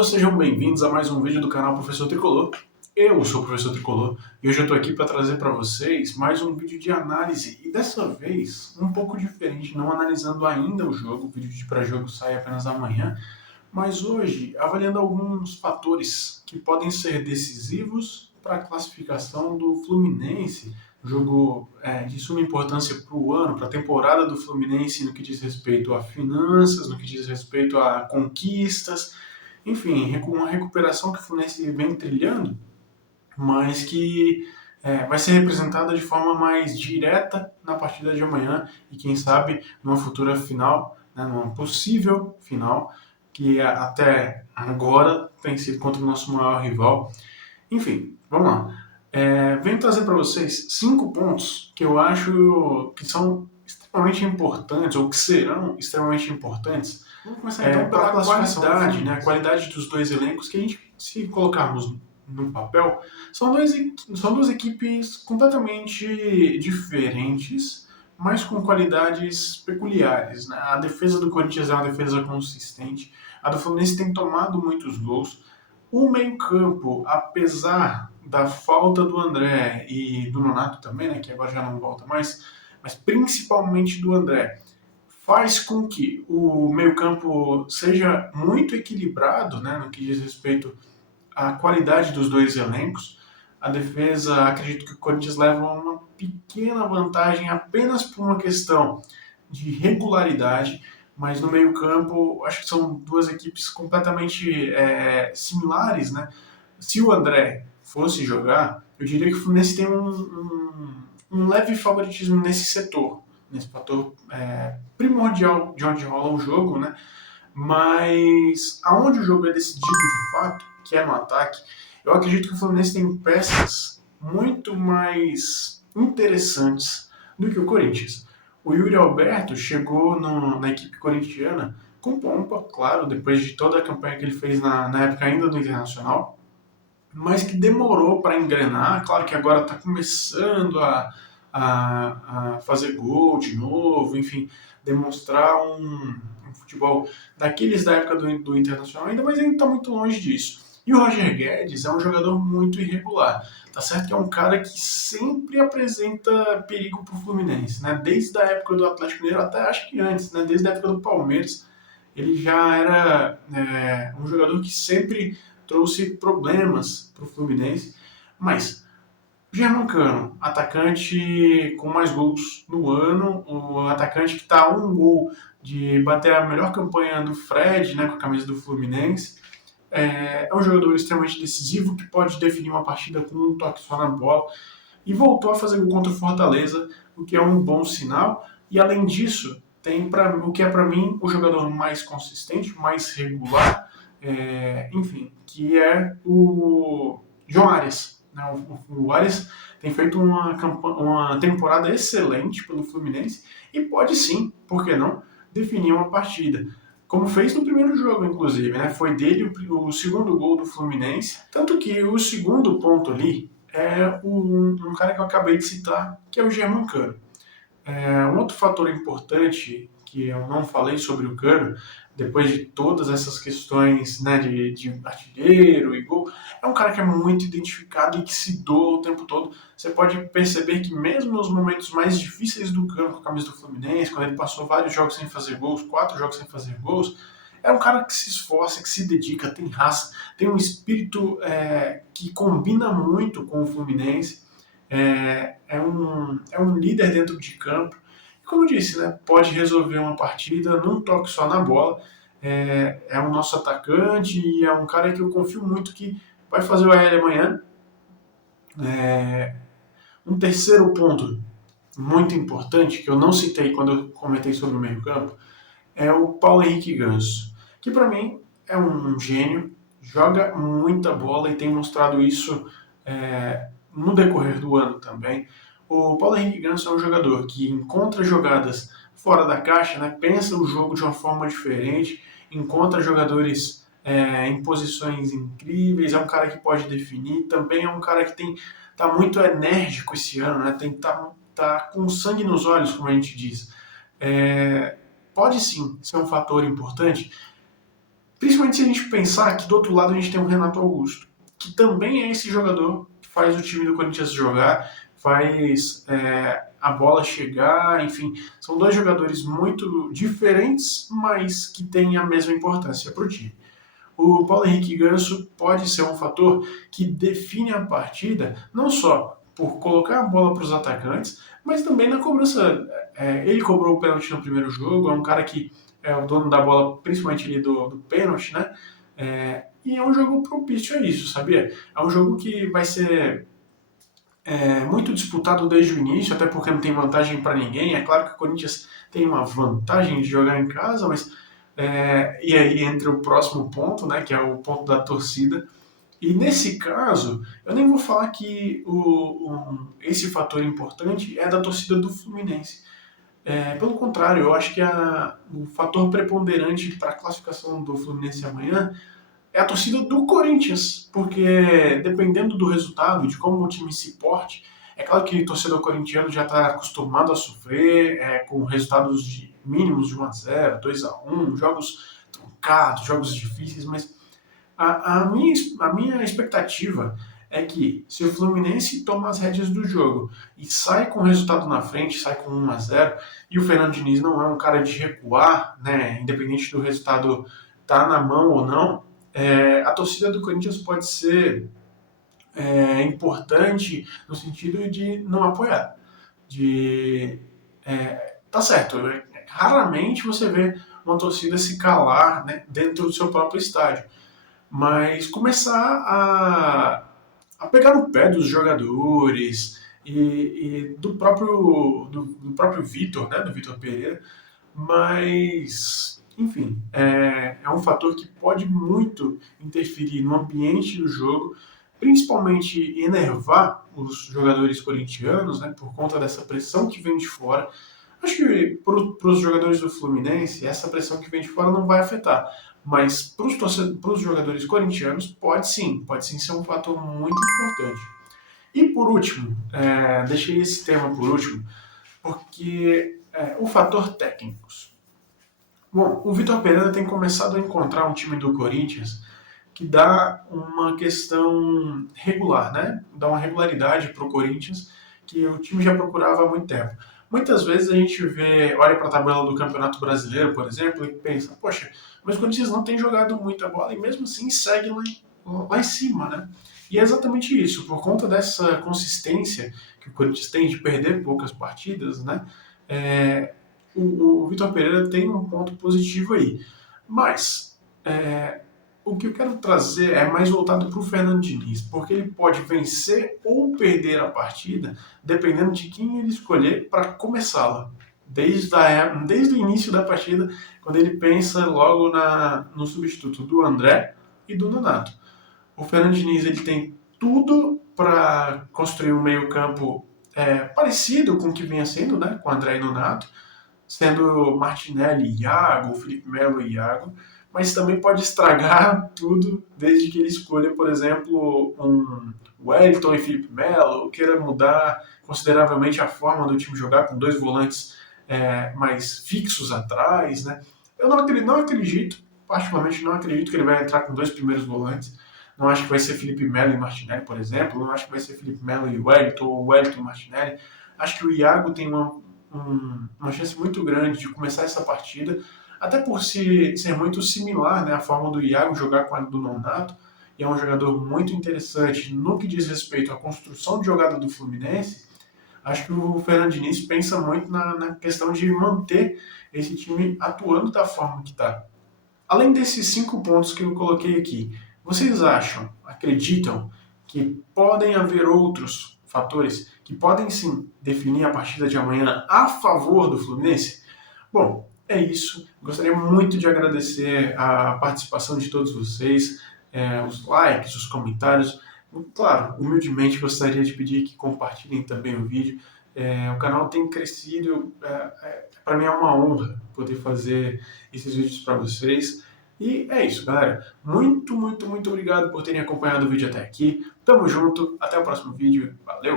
Alô, sejam bem-vindos a mais um vídeo do canal Professor Tricolor. Eu sou o Professor Tricolor e hoje eu estou aqui para trazer para vocês mais um vídeo de análise e dessa vez um pouco diferente, não analisando ainda o jogo, o vídeo de pré-jogo sai apenas amanhã, mas hoje avaliando alguns fatores que podem ser decisivos para a classificação do Fluminense, jogo de suma importância para o ano, para a temporada do Fluminense no que diz respeito a finanças, no que diz respeito a conquistas, enfim, uma recuperação que o Fluminense vem trilhando, mas que vai ser representada de forma mais direta na partida de amanhã e quem sabe numa futura final, né, numa possível final, que até agora tem sido contra o nosso maior rival. Enfim, vamos lá. Venho trazer para vocês 5 pontos que eu acho que são extremamente importantes, ou que serão extremamente importantes. Vamos começar então pela qualidade, né? A qualidade dos dois elencos, que a gente, se colocarmos no papel, são duas equipes completamente diferentes, mas com qualidades peculiares, né? A defesa do Corinthians é uma defesa consistente, a do Fluminense tem tomado muitos gols. O meio-campo, apesar da falta do André e do Nonato também, né, que agora já não volta mais, mas principalmente do André, faz com que o meio-campo seja muito equilibrado, né, no que diz respeito à qualidade dos dois elencos. A defesa, acredito que o Corinthians leva uma pequena vantagem apenas por uma questão de regularidade, mas no meio-campo acho que são duas equipes completamente similares, né? Se o André fosse jogar, eu diria que o Fluminense tem um leve favoritismo nesse setor, nesse fator primordial de onde rola o jogo, né? Mas aonde o jogo é decidido de fato, que é no ataque, eu acredito que o Fluminense tem peças muito mais interessantes do que o Corinthians. O Yuri Alberto chegou na equipe corintiana com pompa, claro, depois de toda a campanha que ele fez na época ainda do Internacional, mas que demorou para engrenar. Claro que agora está começando a fazer gol de novo, enfim, demonstrar um futebol daqueles da época do Internacional ainda, mas ainda está muito longe disso. E o Roger Guedes é um jogador muito irregular. Tá certo que é um cara que sempre apresenta perigo para o Fluminense, né? Desde a época do Atlético Mineiro, até acho que antes, né? Desde a época do Palmeiras, ele já era um jogador que sempre trouxe problemas para o Fluminense. Mas Germancano, atacante com mais gols no ano, o atacante que está a um gol de bater a melhor campanha do Fred, né, com a camisa do Fluminense. É um jogador extremamente decisivo que pode definir uma partida com um toque só na bola e voltou a fazer gol contra o Fortaleza, o que é um bom sinal. E além disso, tem o que é para mim o jogador mais consistente, mais regular, enfim, que é o João Arias. Né? O Arias tem feito uma temporada excelente pelo Fluminense e pode sim, por que não, definir uma partida como fez no primeiro jogo, inclusive, né? Foi dele o segundo gol do Fluminense, tanto que o segundo ponto ali é um cara que eu acabei de citar, que é o Germancano. Um outro fator importante que eu não falei sobre o Cano, depois de todas essas questões, né, de artilheiro e gol, é um cara que é muito identificado e que se doa o tempo todo. Você pode perceber que mesmo nos momentos mais difíceis do Cano com a camisa do Fluminense, quando ele passou vários jogos sem fazer gols, 4 jogos sem fazer gols, é um cara que se esforça, que se dedica, tem raça, tem um espírito que combina muito com o Fluminense. É um líder dentro de campo. E como eu disse, né, pode resolver uma partida num toque só na bola. É o nosso atacante e é um cara que eu confio muito que vai fazer o AL amanhã. Um terceiro ponto muito importante, que eu não citei quando eu comentei sobre o meio campo, é o Paulo Henrique Ganso, que para mim é um gênio, joga muita bola e tem mostrado isso no decorrer do ano também. O Paulo Henrique Ganso é um jogador que encontra jogadas fora da caixa, né? Pensa o jogo de uma forma diferente, encontra jogadores em posições incríveis, é um cara que pode definir, também é um cara que tá muito enérgico esse ano, né? Tá com sangue nos olhos, como a gente diz. Pode sim ser um fator importante, Principalmente se a gente pensar que do outro lado a gente tem o Renato Augusto, que também é esse jogador que faz o time do Corinthians jogar, faz a bola chegar, enfim, são dois jogadores muito diferentes, mas que têm a mesma importância para o time. O Paulo Henrique Ganso pode ser um fator que define a partida, não só por colocar a bola para os atacantes, mas também na cobrança. Ele cobrou o pênalti no primeiro jogo, é um cara que é o dono da bola, principalmente ali do pênalti, né? E é um jogo propício a isso, sabia? É um jogo que vai ser muito disputado desde o início, até porque não tem vantagem para ninguém. É claro que o Corinthians tem uma vantagem de jogar em casa, mas e aí entra o próximo ponto, né, que é o ponto da torcida. E nesse caso, eu nem vou falar que esse fator importante é da torcida do Fluminense. Pelo contrário, eu acho que o fator preponderante para a classificação do Fluminense amanhã é a torcida do Corinthians, porque dependendo do resultado, de como o time se porte, é claro que o torcedor corintiano já está acostumado a sofrer com resultados mínimos de 1-0, 2-1, jogos truncados, jogos difíceis, mas a minha expectativa é que se o Fluminense toma as rédeas do jogo e sai com o resultado na frente, sai com 1-0, e o Fernando Diniz não é um cara de recuar, né, independente do resultado estar na mão ou não, a torcida do Corinthians pode ser importante no sentido de não apoiar. Tá certo, raramente você vê uma torcida se calar, né, dentro do seu próprio estádio, mas começar a pegar no pé dos jogadores e do próprio Vitor, né, do Vitor Pereira, mas, enfim, é um fator que pode muito interferir no ambiente do jogo, principalmente enervar os jogadores corintianos, né, por conta dessa pressão que vem de fora. Acho que para os jogadores do Fluminense, essa pressão que vem de fora não vai afetar, mas para os jogadores corintianos, pode sim ser um fator muito importante. E por último, deixei esse tema por último, porque o fator técnicos. Bom, o Vitor Pereira tem começado a encontrar um time do Corinthians que dá uma questão regular, né? Dá uma regularidade para o Corinthians que o time já procurava há muito tempo. Muitas vezes a gente olha para a tabela do Campeonato Brasileiro, por exemplo, e pensa, poxa, mas o Corinthians não tem jogado muita bola e mesmo assim segue lá em cima, né? E é exatamente isso, por conta dessa consistência que o Corinthians tem de perder poucas partidas, né? O Vitor Pereira tem um ponto positivo aí. Mas o que eu quero trazer é mais voltado para o Fernando Diniz, porque ele pode vencer ou perder a partida dependendo de quem ele escolher para começá-la. Desde o início da partida, quando ele pensa logo no substituto do André e do Nonato. O Fernando Diniz ele tem tudo para construir um meio-campo parecido com o que vinha sendo, né, com o André e Nonato, sendo Martinelli e Iago, Felipe Melo e Iago, mas também pode estragar tudo desde que ele escolha, por exemplo, um Wellington e Felipe Melo, ou queira mudar consideravelmente a forma do time jogar com dois volantes mais fixos atrás, né? Eu não acredito, particularmente não acredito que ele vai entrar com dois primeiros volantes. Não acho que vai ser Felipe Melo e Martinelli, por exemplo. Não acho que vai ser Felipe Melo e Wellington, ou Wellington e Martinelli. Acho que o Iago tem uma chance muito grande de começar essa partida, até por ser muito similar, né, a forma do Iago jogar com a do Nonato, e é um jogador muito interessante no que diz respeito à construção de jogada do Fluminense. Acho que o Fernando Diniz pensa muito na questão de manter esse time atuando da forma que está. Além desses 5 pontos que eu coloquei aqui, vocês acreditam que podem haver outros fatores que podem sim definir a partida de amanhã a favor do Fluminense? Bom, é isso. Gostaria muito de agradecer a participação de todos vocês, os likes, os comentários. Claro, humildemente gostaria de pedir que compartilhem também o vídeo. O canal tem crescido, para mim é uma honra poder fazer esses vídeos para vocês. E é isso, galera. Muito, muito, muito obrigado por terem acompanhado o vídeo até aqui. Tamo junto, até o próximo vídeo. Valeu!